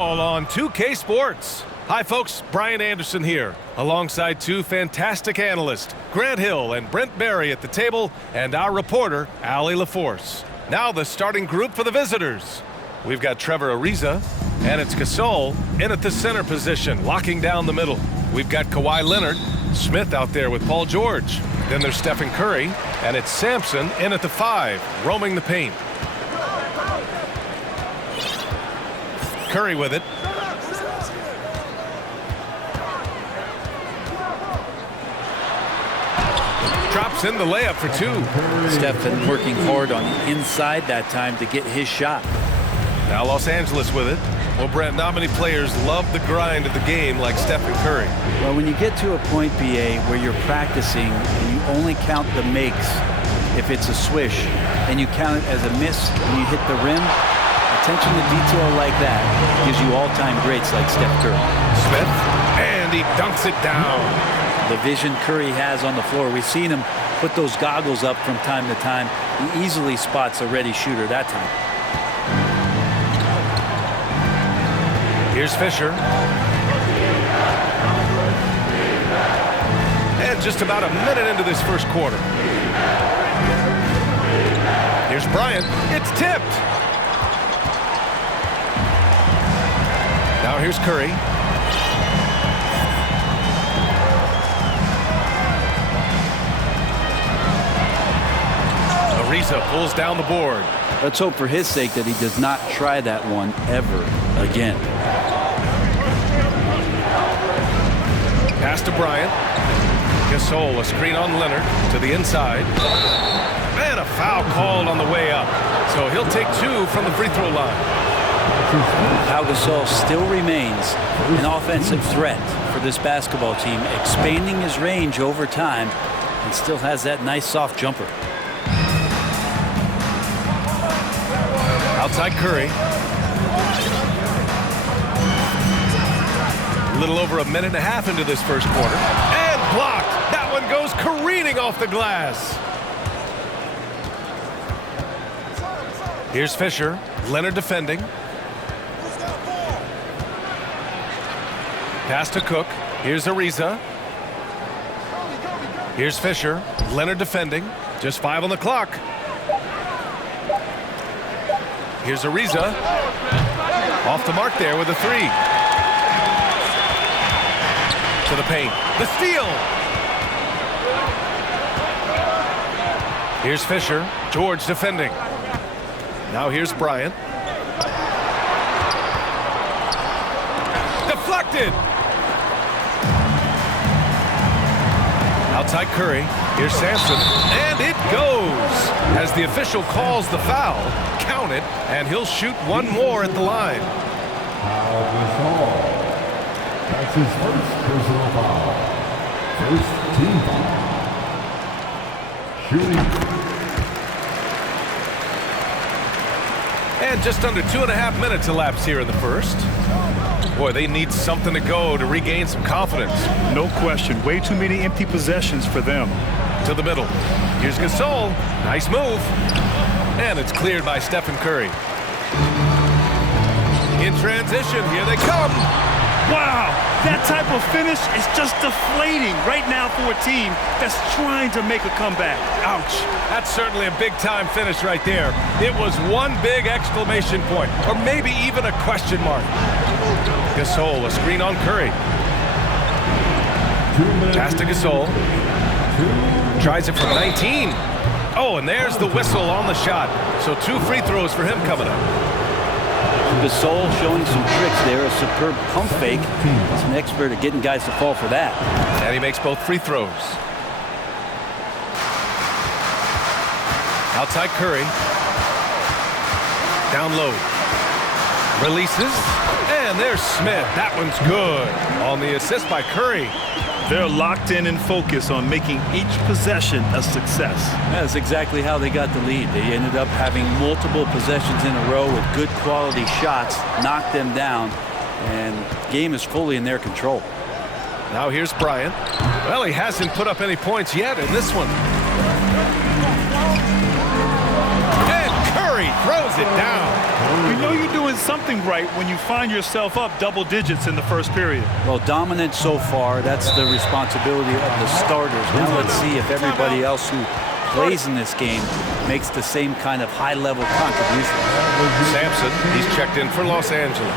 All on 2K Sports. Hi folks, Brian Anderson here, alongside two fantastic analysts, Grant Hill and Brent Barry at the table, and our reporter, Allie LaForce. Now the starting group for the visitors. We've got Trevor Ariza, and it's Gasol in at the center position, locking down the middle. We've got Kawhi Leonard, Smith out there with Paul George. Then there's Stephen Curry, and it's Sampson in at the 5, roaming the paint. Curry with it. Drops in the layup for two. Stephen working hard on the inside that time to get his shot. Now Los Angeles with it. Well, Brent, not many players love the grind of the game like Stephen Curry. Well, when you get to a point, BA, where you're practicing and you only count the makes if it's a swish, and you count it as a miss when you hit the rim, attention to detail like that gives you all-time greats like Steph Curry. Smith, and he dunks it down. The vision Curry has on the floor, we've seen him put those goggles up from time to time. He easily spots a ready shooter that time. Here's Fisher. And just about a minute into this first quarter. Here's Bryant. It's tipped. Now here's Curry. Ariza pulls down the board. Let's hope for his sake that he does not try that one ever again. Pass to Bryant. Gasol, a screen on Lenard to the inside. And a foul called on the way up. So he'll take two from the free throw line. Pau Gasol still remains an offensive threat for this basketball team, expanding his range over time and still has that nice soft jumper. Outside Curry. A little over a minute and a half into this first quarter. And blocked. That one goes careening off the glass. Here's Fisher. Lenard defending. Pass to Cook. Here's Ariza. Here's Fisher. Lenard defending. Just 5 on the clock. Here's Ariza. Off the mark there with a 3. To the paint. The steal. Here's Fisher. George defending. Now here's Bryant. Deflected. Outside Curry. Here's Sampson. And it goes. As the official calls the foul, count it, and he'll shoot one more at the line. That's his first personal foul. First team foul. Shooting. And just under 2.5 minutes elapsed here in the first. Boy, they need something to go to regain some confidence. No question. Way too many empty possessions for them. To the middle. Here's Gasol. Nice move. And it's cleared by Stephen Curry. In transition, here they come. Wow, that type of finish is just deflating right now for a team that's trying to make a comeback. Ouch. That's certainly a big-time finish right there. It was one big exclamation point, or maybe even a question mark. Gasol, a screen on Curry. Pass to Gasol. Tries it from 19. Oh, and there's the whistle on the shot. So 2 free throws for him coming up. Gasol showing some tricks there, a superb pump fake. He's an expert at getting guys to fall for that. And he makes both free throws. Outside Curry. Down low. Releases. And there's Smith. That one's good. On the assist by Curry. They're locked in and focused on making each possession a success. That's exactly how they got the lead. They ended up having multiple possessions in a row with good quality shots, knocked them down, and the game is fully in their control. Now here's Bryant. Well, he hasn't put up any points yet in this one. And Curry throws it down. You know you're doing something right when you find yourself up double digits in the first period. Well, dominant so far. That's the responsibility of the starters. Now let's see if everybody else who plays in this game makes the same kind of high-level contribution. Sampson, he's checked in for Los Angeles.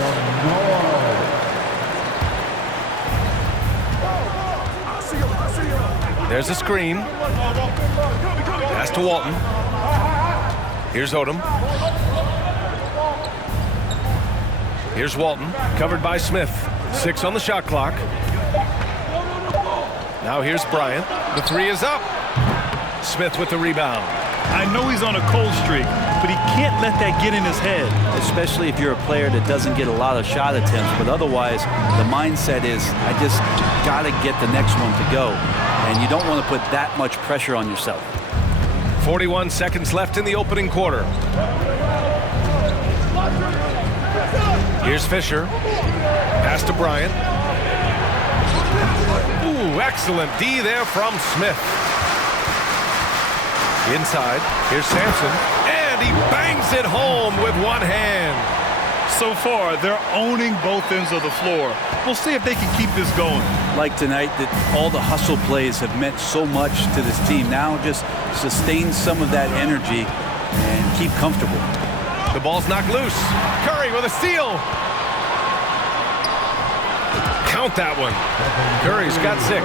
There's a screen. Pass to Walton. Here's Odom. Here's Walton, covered by Smith. 6 on the shot clock. Now here's Bryant. The 3 is up. Smith with the rebound. I know he's on a cold streak, but he can't let that get in his head. Especially if you're a player that doesn't get a lot of shot attempts, but otherwise the mindset is, I just got to get the next one to go. And you don't want to put that much pressure on yourself. 41 seconds left in the opening quarter. Here's Fisher. Pass to Bryant. Ooh, excellent D there from Smith. Inside, here's Sampson, and he bangs it home with one hand. So far, they're owning both ends of the floor. We'll see if they can keep this going. Like tonight, that all the hustle plays have meant so much to this team. Now just sustain some of that energy and keep comfortable. The ball's knocked loose. Curry with a steal. Count that one. Curry's got 6.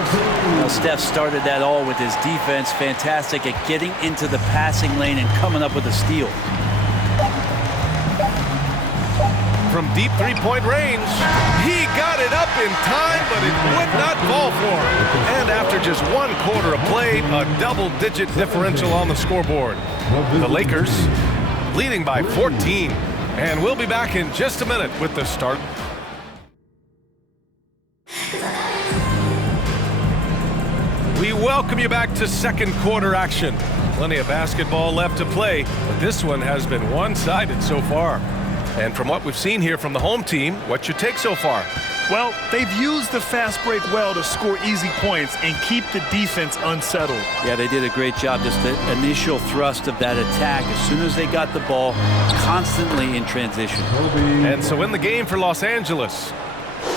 Now Steph started that all with his defense. Fantastic at getting into the passing lane and coming up with a steal. From deep three-point range, he got it up in time, but it would not fall for him. And after just 1 quarter of play, a double-digit differential on the scoreboard. The Lakers leading by 14. And we'll be back in just a minute with the start. We welcome you back to second quarter action. Plenty of basketball left to play, but this one has been one-sided so far. And from what we've seen here from the home team, what's your take so far? Well, they've used the fast break well to score easy points and keep the defense unsettled. Yeah, they did a great job. Just the initial thrust of that attack, as soon as they got the ball, constantly in transition. And so in the game for Los Angeles.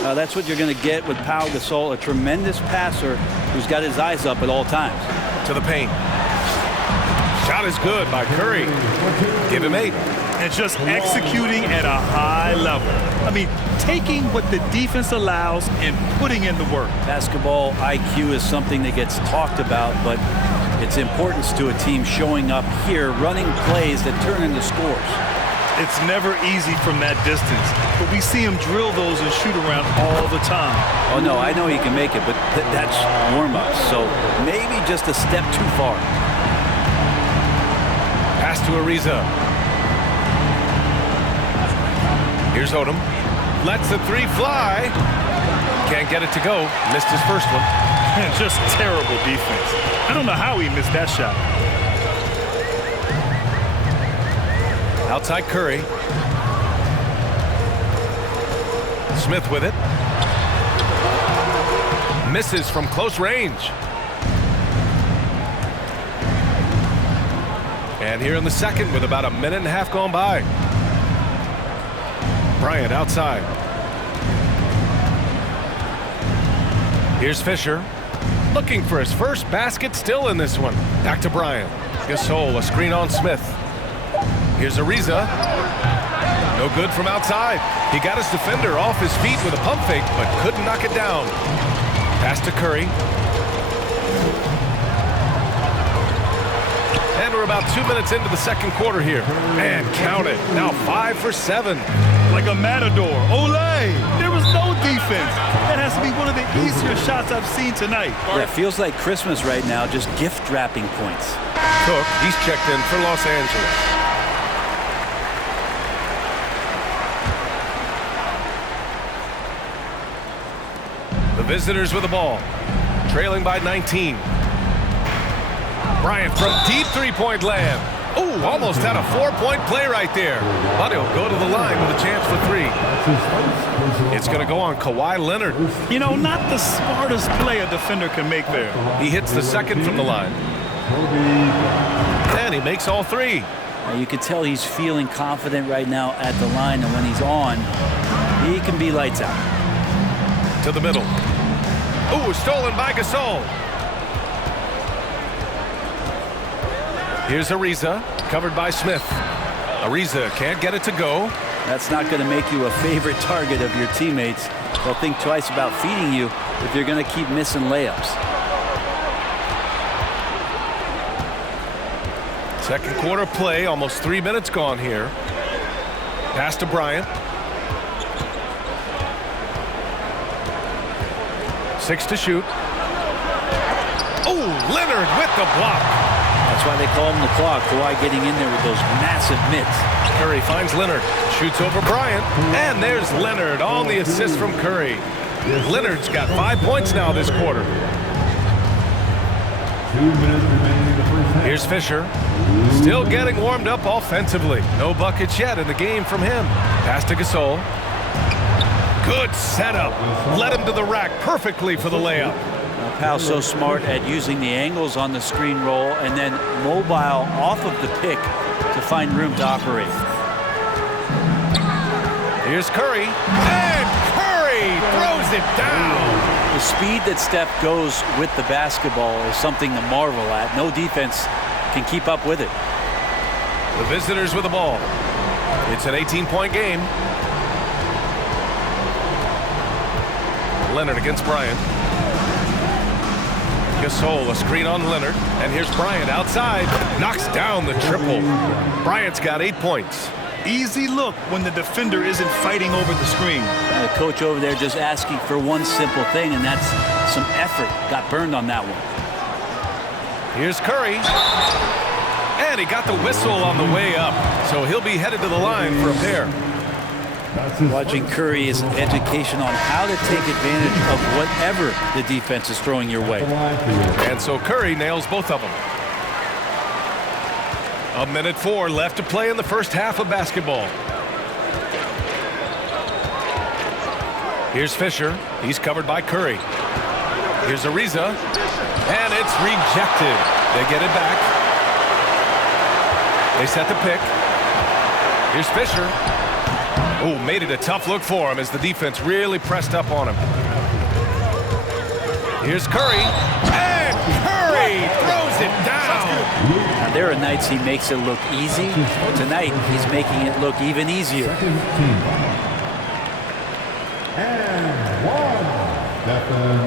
That's what you're going to get with Pau Gasol, a tremendous passer who's got his eyes up at all times. To the paint. Shot is good by Curry. Give him 8. And just executing at a high level. I mean, taking what the defense allows and putting in the work. Basketball IQ is something that gets talked about, but its importance to a team showing up here, running plays that turn into scores. It's never easy from that distance, but we see him drill those and shoot around all the time. Oh, no, I know he can make it, but that's warm-up, so maybe just a step too far. Pass to Ariza. Here's Odom. Lets the 3 fly. Can't get it to go. Missed his first one. And just terrible defense. I don't know how he missed that shot. Outside Curry. Smith with it. Misses from close range. And here in the second with about a minute and a half gone by. Bryant outside. Here's Fisher. Looking for his first basket still in this one. Back to Bryant. Gasol, a screen on Smith. Here's Ariza. No good from outside. He got his defender off his feet with a pump fake, but couldn't knock it down. Pass to Curry. And we're about 2 minutes into the second quarter here. And count it. Now 5 for 7. Like a matador. Olay! There was no defense. That has to be one of the easier shots I've seen tonight. Yeah, it feels like Christmas right now, just gift wrapping points. Cook, he's checked in for Los Angeles. The visitors with the ball, trailing by 19. Bryant from deep three-point land. Ooh, almost had a 4-point play right there. But he'll go to the line with a chance for 3. It's going to go on Kawhi Leonard. You know, not the smartest play a defender can make there. He hits the second from the line. And he makes all 3. You can tell he's feeling confident right now at the line, and when he's on, he can be lights out. To the middle. Ooh, stolen by Gasol. Here's Ariza, covered by Smith. Ariza can't get it to go. That's not going to make you a favorite target of your teammates. They'll think twice about feeding you if you're going to keep missing layups. Second quarter play, almost 3 minutes gone here. Pass to Bryant. 6 to shoot. Oh, Lenard with the block. That's why they call him the clock. Kawhi getting in there with those massive mitts. Curry finds Lenard, shoots over Bryant, and there's Lenard on the assist from Curry. Leonard's got 5 points now this quarter. 2 minutes remaining in the first half. Here's Fisher, still getting warmed up offensively. No buckets yet in the game from him. Pass to Gasol. Good setup. Led him to the rack perfectly for the layup. Powell's so smart at using the angles on the screen roll and then mobile off of the pick to find room to operate. Here's Curry, and Curry throws it down. The speed that Steph goes with the basketball is something to marvel at. No defense can keep up with it. The visitors with the ball. It's an 18-point game. Lenard against Bryant. Gasol, a screen on Lenard, and here's Bryant outside, knocks down the triple. Bryant's got 8 points. Easy look when the defender isn't fighting over the screen. And the coach over there just asking for one simple thing, and that's some effort. Got burned on that one. Here's Curry, and he got the whistle on the way up, so he'll be headed to the line for a pair. Watching Curry is an education on how to take advantage of whatever the defense is throwing your way. And so Curry nails both of them. 1:04 left to play in the first half of basketball. Here's Fisher. He's covered by Curry. Here's Ariza, and it's rejected. They get it back. They set the pick. Here's Fisher. Oh, made it a tough look for him as the defense really pressed up on him. Here's Curry, and Curry throws it down. Now, there are nights he makes it look easy. Tonight, he's making it look even easier. And one, Stephen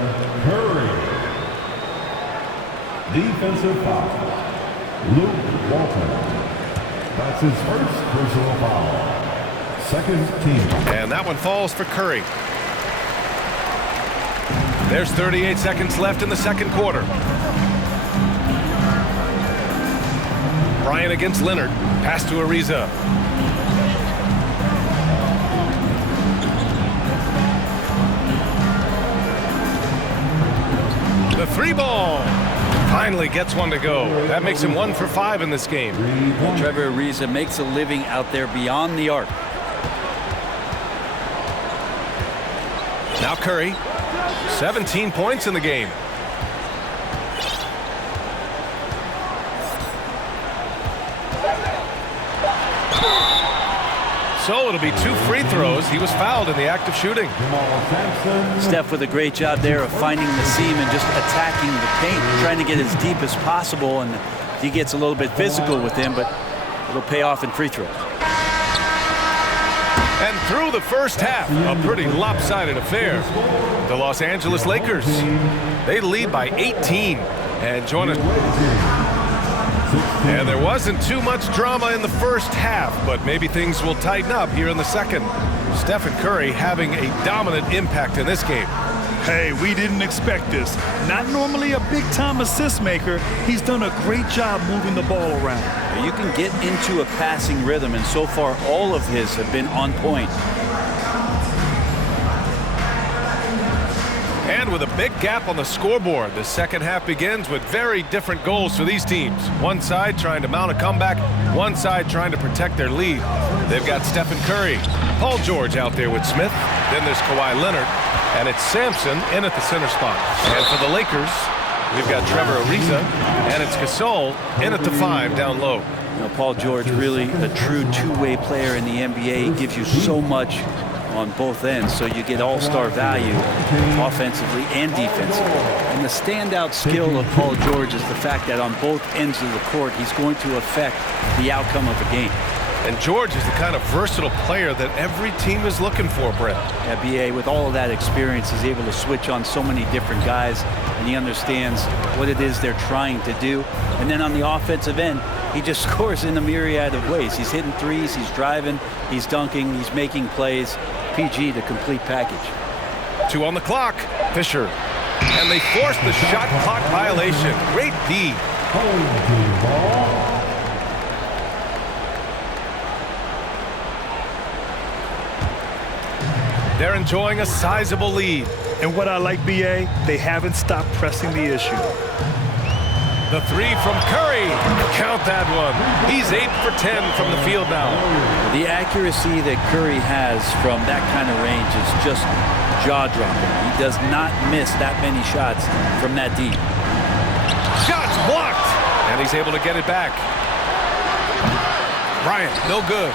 Curry. Defensive foul, Luke Walton. That's his first personal foul. Second team. And that one falls for Curry. There's 38 seconds left in the second quarter. Bryant against Lenard. Pass to Ariza. The three ball. Finally gets one to go. That makes him 1 for 5 in this game. Trevor Ariza makes a living out there beyond the arc. Now Curry, 17 points in the game. So it'll be 2 free throws. He was fouled in the act of shooting. Steph with a great job there of finding the seam and just attacking the paint, trying to get as deep as possible, and he gets a little bit physical with him, but it'll pay off in free throws. And through the first half, a pretty lopsided affair. The Los Angeles Lakers, they lead by 18 and join us. And there wasn't too much drama in the first half, but maybe things will tighten up here in the second. Stephen Curry having a dominant impact in this game. Hey, we didn't expect this. Not normally a big-time assist maker. He's done a great job moving the ball around. You can get into a passing rhythm, and so far all of his have been on point. And with a big gap on the scoreboard, the second half begins with very different goals for these teams. One side trying to mount a comeback, one side trying to protect their lead. They've got Stephen Curry, Paul George out there with Smith, then there's Kawhi Lenard, and it's Sampson in at the center spot. And for the Lakers, We've got Trevor Ariza, and it's Gasol in at the 5 down low. Now, Paul George, really a true two-way player in the NBA. He gives you so much on both ends, so you get all-star value offensively and defensively. And the standout skill of Paul George is the fact that on both ends of the court, he's going to affect the outcome of a game. And George is the kind of versatile player that every team is looking for, Brent. Yeah, B.A., with all of that experience, he's able to switch on so many different guys, and he understands what it is they're trying to do. And then on the offensive end, he just scores in a myriad of ways. He's hitting threes, he's driving, he's dunking, he's making plays. PG, the complete package. 2 on the clock. Fisher. And they force the shot clock violation. Great D. They're enjoying a sizable lead. And what I like, B.A., they haven't stopped pressing the issue. The 3 from Curry. Count that one. He's 8 for 10 from the field now. The accuracy that Curry has from that kind of range is just jaw-dropping. He does not miss that many shots from that deep. Shots blocked. And he's able to get it back. Bryant, no good.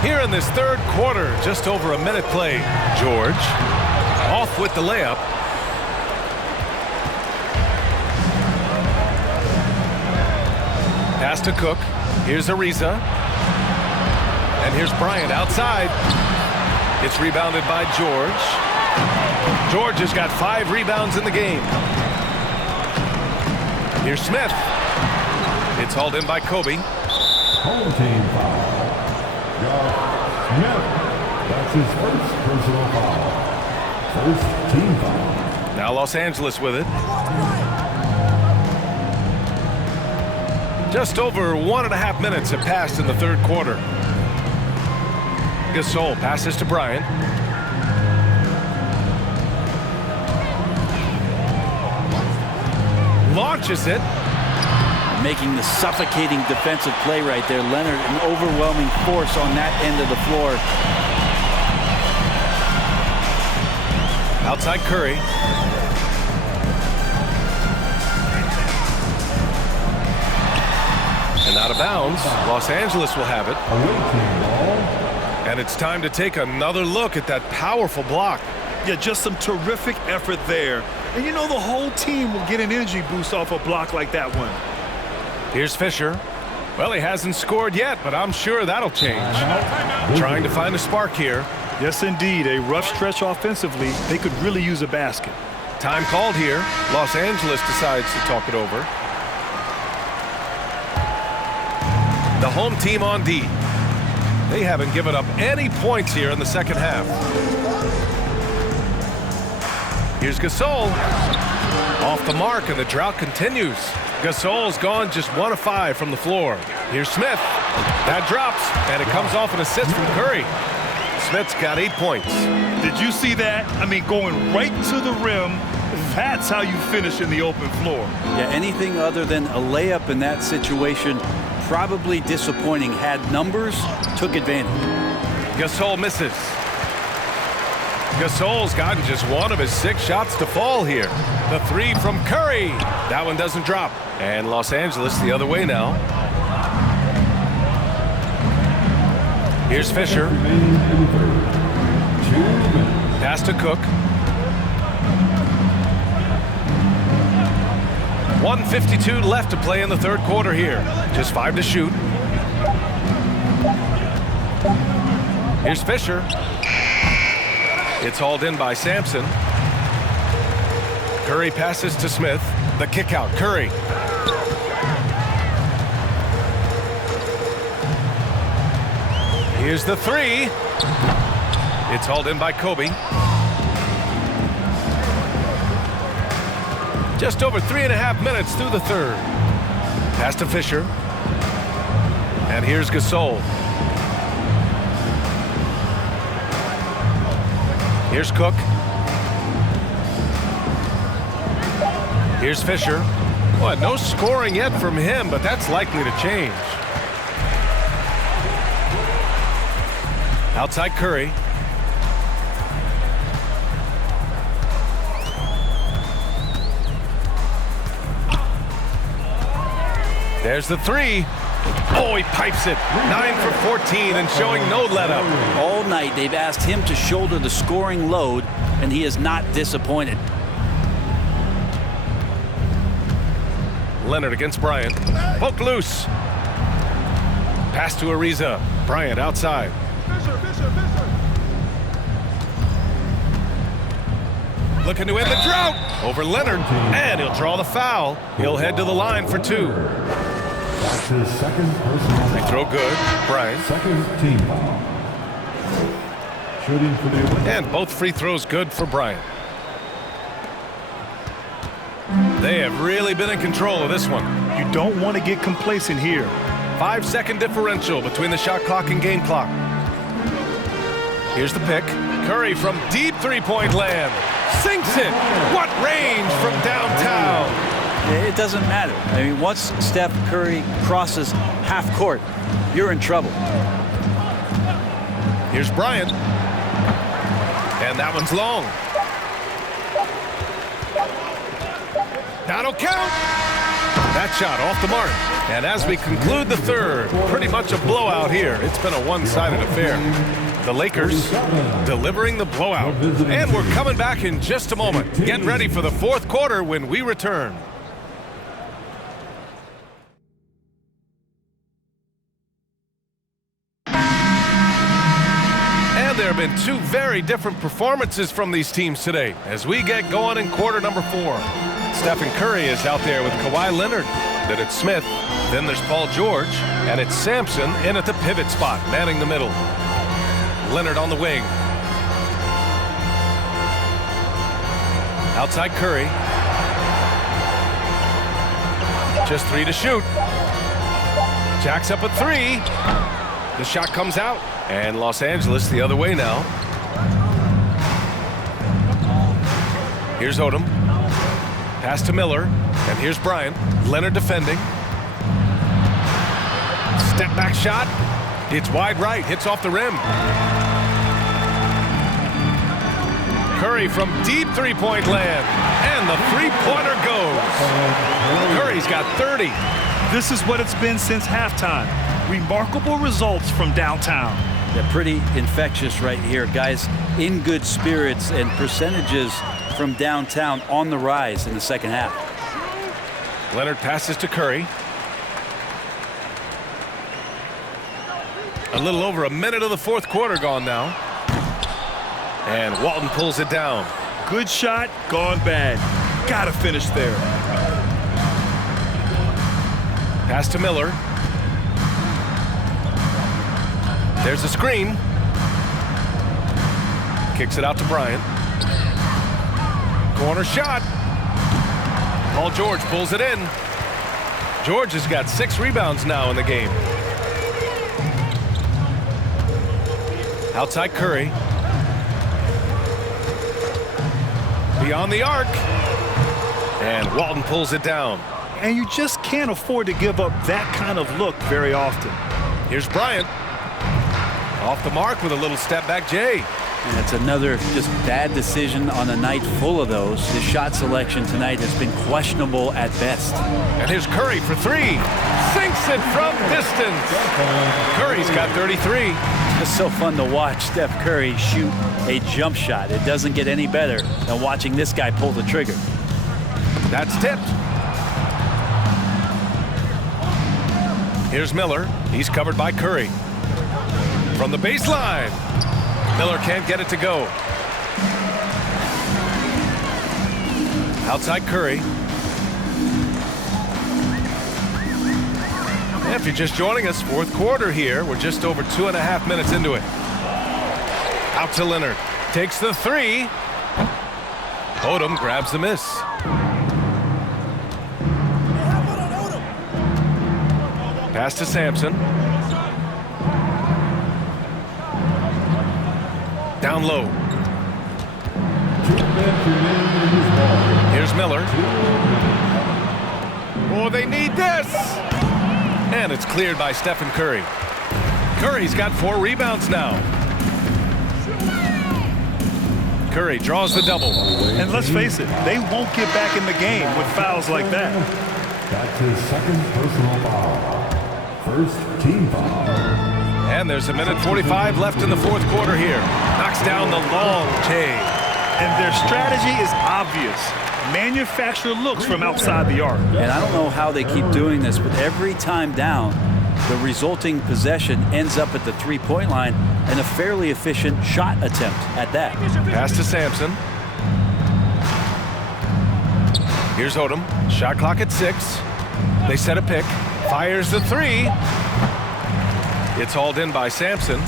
Here in this third quarter, just over a minute play. George off with the layup. Pass to Cook. Here's Ariza. And here's Bryant outside. It's rebounded by George. George has got 5 rebounds in the game. Here's Smith. It's hauled in by Kobe. Home team foul. Josh Smith. That's his first personal foul. First team foul. Now Los Angeles with it. Just over 1.5 minutes have passed in the third quarter. Gasol passes to Bryant. Launches it. Making the suffocating defensive play right there. Lenard, an overwhelming force on that end of the floor. Outside Curry. And out of bounds. Los Angeles will have it. And it's time to take another look at that powerful block. Yeah, just some terrific effort there. And you know the whole team will get an energy boost off a block like that one. Here's Fisher. Well, he hasn't scored yet, but I'm sure that'll change. Trying to find a spark here. Yes, indeed. A rough stretch offensively. They could really use a basket. Time called here. Los Angeles decides to talk it over. The home team on D. They haven't given up any points here in the second half. Here's Gasol. Off the mark, and the drought continues. Gasol's gone just 1 of 5 from the floor. Here's Smith. That drops, and it comes off an assist from Curry. Smith's got 8 points. Did you see that? I mean, going right to the rim. That's how you finish in the open floor. Yeah, anything other than a layup in that situation, probably disappointing. Had numbers, took advantage. Gasol misses. Gasol's gotten just 1 of his 6 shots to fall here. The 3 from Curry. That one doesn't drop. And Los Angeles the other way now. Here's Fisher. Pass to Cook. 1:52 left to play in the third quarter here. Just 5 to shoot. Here's Fisher. It's hauled in by Sampson. Curry passes to Smith. The kick out. Curry. Here's the 3. It's hauled in by Kobe. Just over 3.5 minutes through the third. Pass to Fisher. And here's Gasol. Here's Cook. Here's Fisher. Boy, no scoring yet from him, but that's likely to change. Outside Curry. There's the three. Oh, he pipes it. 9 for 14 and showing no let-up. All night they've asked him to shoulder the scoring load, and he is not disappointed. Lenard against Bryant. Poke loose. Pass to Ariza. Bryant outside. Looking to end the drought. Over Lenard. And he'll draw the foul. He'll head to the line for 2. That's his second personal They foul. throw good. Bryant. Second team foul. Shooting for the And both free throws good for Bryant. They have really been in control of this one. You don't want to get complacent here. 5-second differential between the shot clock and game clock. Here's the pick. Curry from deep three-point land. Sinks it. What range from downtown. It doesn't matter. I mean, once Steph Curry crosses half court, you're in trouble. Here's Bryant. And that one's long. That'll count. That shot off the mark. And as we conclude the third, pretty much a blowout here. It's been a one-sided affair. The Lakers delivering the blowout. And we're coming back in just a moment. Get ready for the fourth quarter when we return. And there have been two very different performances from these teams today as we get going in quarter number 4. Stephen Curry is out there with Kawhi Leonard. Then it's Smith. Then there's Paul George. And it's Sampson in at the pivot spot, manning the middle. Leonard on the wing. Outside Curry. Just 3 to shoot. Jacks up a 3. The shot comes out. And Los Angeles the other way now. Here's Odom. Pass to Miller. And here's Bryant. Leonard defending. Step back shot. It's wide right. Hits off the rim. Curry from deep three-point land. And the three-pointer goes. Curry's got 30. This is what it's been since halftime. Remarkable results from downtown. They're pretty infectious right here, guys. In good spirits, and percentages from downtown on the rise in the second half. Leonard passes to Curry. A little over a minute of the fourth quarter gone now. And Walton pulls it down. Good shot, gone bad. Gotta finish there. Pass to Miller. There's a screen. Kicks it out to Bryant. Corner shot. Paul George pulls it in. George has got 6 rebounds now in the game. Outside Curry. Beyond the arc. And Walton pulls it down. And you just can't afford to give up that kind of look very often. Here's Bryant. Off the mark with a little step back Jay. And it's another just bad decision on a night full of those. His shot selection tonight has been questionable at best. And here's Curry for 3. Sinks it from distance. Curry's got 33. It's so fun to watch Steph Curry shoot a jump shot. It doesn't get any better than watching this guy pull the trigger. That's tipped. Here's Miller. He's covered by Curry. From the baseline. Miller can't get it to go. Outside Curry. If you're just joining us, fourth quarter here. We're just over 2.5 minutes into it. Out to Lenard. Takes the 3. Odom grabs the miss. Pass to Sampson. Down low. Here's Miller. Oh, they need this. And it's cleared by Stephen Curry. Curry's got 4 rebounds now. Curry draws the double. And let's face it, they won't get back in the game with fouls like that. That's his second personal foul. First team foul. And there's a minute 45 left in the fourth quarter here. Knocks down the long K. And their strategy is obvious. Manufacture looks from outside the arc. And I don't know how they keep doing this, but every time down, the resulting possession ends up at the three-point line and a fairly efficient shot attempt at that. Pass to Sampson. Here's Odom. Shot clock at 6. They set a pick. Fires the three. It's hauled in by Sampson.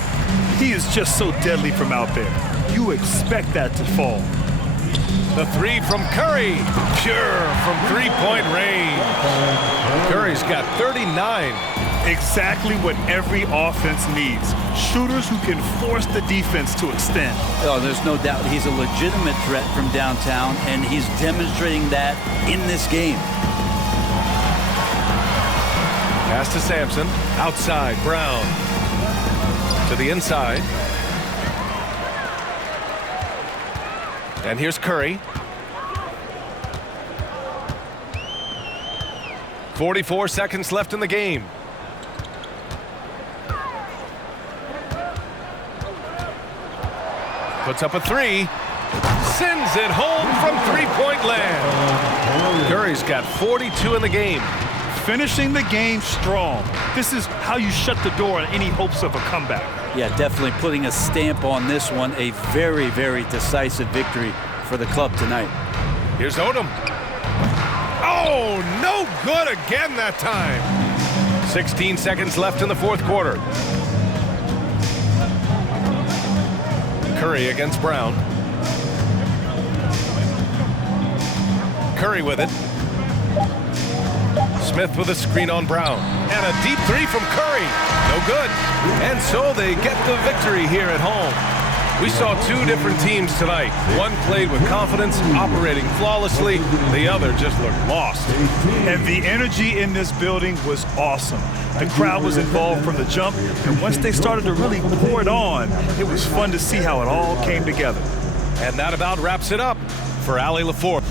He is just so deadly from out there. You expect that to fall. The three from Curry. Pure from three-point range. Curry's got 39. Exactly what every offense needs. Shooters who can force the defense to extend. Oh, there's no doubt he's a legitimate threat from downtown, and he's demonstrating that in this game. Pass to Sampson. Outside, Brown. To the inside. And here's Curry. 44 seconds left in the game. Puts up a three. Sends it home from three-point land. Curry's got 42 in the game. Finishing the game strong. This is how you shut the door on any hopes of a comeback. Yeah, definitely putting a stamp on this one. A very, very decisive victory for the club tonight. Here's Odom. Oh, no good again that time. 16 seconds left in the fourth quarter. Curry against Brown. Curry with it. Smith with a screen on Brown. And a deep three from Curry. No good. And so they get the victory here at home. We saw two different teams tonight. One played with confidence, operating flawlessly. The other just looked lost. And the energy in this building was awesome. The crowd was involved from the jump, and once they started to really pour it on, it was fun to see how it all came together. And that about wraps it up for Allie LaForce.